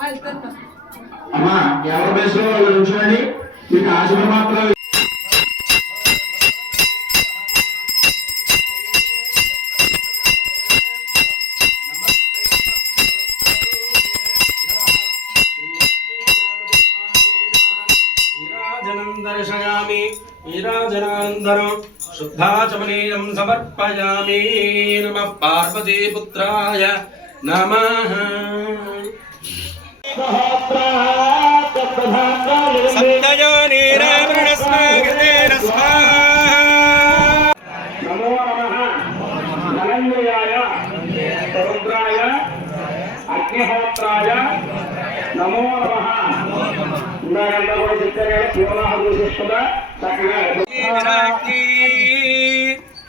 అమ్మా ఎవరి బేస్లో వాళ్ళు ఉంచండి. మీకు ఆశీర్వాదాలు दर्शयामि नीराजनानन्दरं शुद्धाचमनीयं समर्पयामि। नमः पार्वतीपुत्राय नमः। सप्तयो नीरावृणस्माकृतेन स्वाहा। नमो नमः नरन्द्रियाय रुद्राय अग्निहोत्राय नमो नमः।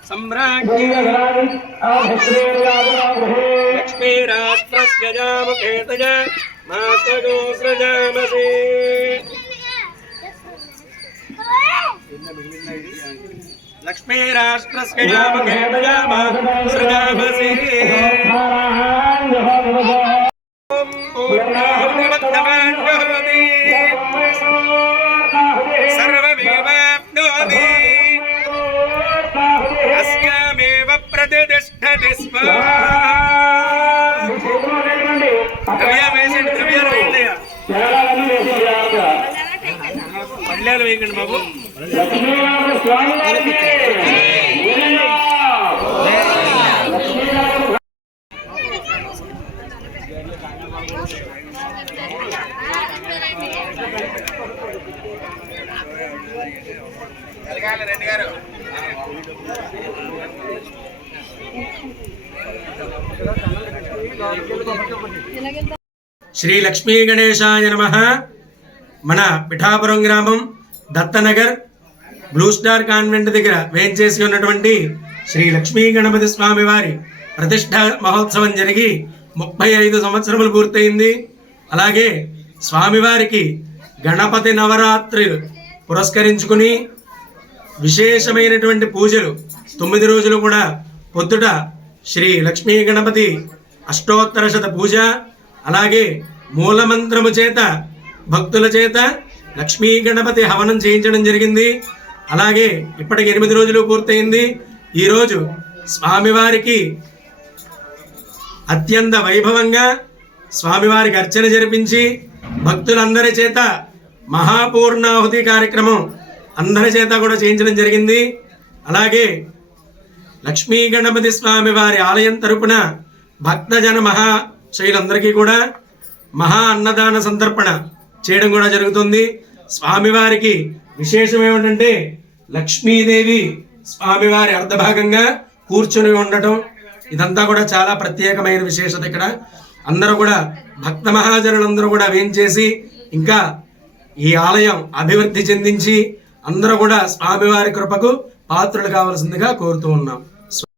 सम्राज्ञी लक्ष्मीराष्ट्रस्य जामुखेतज मातरो सृजामसि। लक्ष्मीराष्ट्रस्य जामुखेतज मातरो सृजामसि। सर्वमेवाप्नोमि अस्यामेव प्रतिष्ठति स्म। పళ్ళాలు వేయండి బాబు. శ్రీ లక్ష్మీ గణేశాయ నమః. మన పిఠాపురం గ్రామం దత్తనగర్ బ్లూ స్టార్ కాన్వెంట్ దగ్గర వేంచేసి ఉన్నటువంటి శ్రీ లక్ష్మీ గణపతి స్వామి వారి ప్రతిష్ఠ మహోత్సవం జరిగి 35 సంవత్సరములు పూర్తయింది. అలాగే స్వామివారికి గణపతి నవరాత్రులు పురస్కరించుకుని విశేషమైనటువంటి పూజలు 9 రోజులు కూడా పొద్దుట శ్రీ లక్ష్మీ గణపతి అష్టోత్తర శత పూజ, అలాగే మూలమంత్రము చేత భక్తుల చేత లక్ష్మీ గణపతి హవనం చేయించడం జరిగింది. అలాగే ఇప్పటికి 8 రోజులు పూర్తయింది. ఈరోజు స్వామివారికి అత్యంత వైభవంగా స్వామివారికి అర్చన జరిపించి భక్తులందరి చేత మహాపూర్ణాహుతి కార్యక్రమం అందరి చేత కూడా చేయించడం జరిగింది. అలాగే లక్ష్మీ గణపతి స్వామి వారి ఆలయం తరపున భక్తజన మహాశైలందరికీ కూడా మహా అన్నదాన సంతర్పణ చేయడం కూడా జరుగుతుంది. స్వామివారికి విశేషం ఏమిటంటే లక్ష్మీదేవి స్వామివారి అర్ధభాగంగా కూర్చొని ఉండటం, ఇదంతా కూడా చాలా ప్రత్యేకమైన విశేషత. ఇక్కడ అందరూ కూడా భక్త మహాజనులందరూ కూడా వేంచేసి ఇంకా ఈ ఆలయం అభివృద్ధి చెందించి అందరూ కూడా స్వామివారి కృపకు పాత్రులు కావాల్సిందిగా కోరుతూ ఉన్నాం.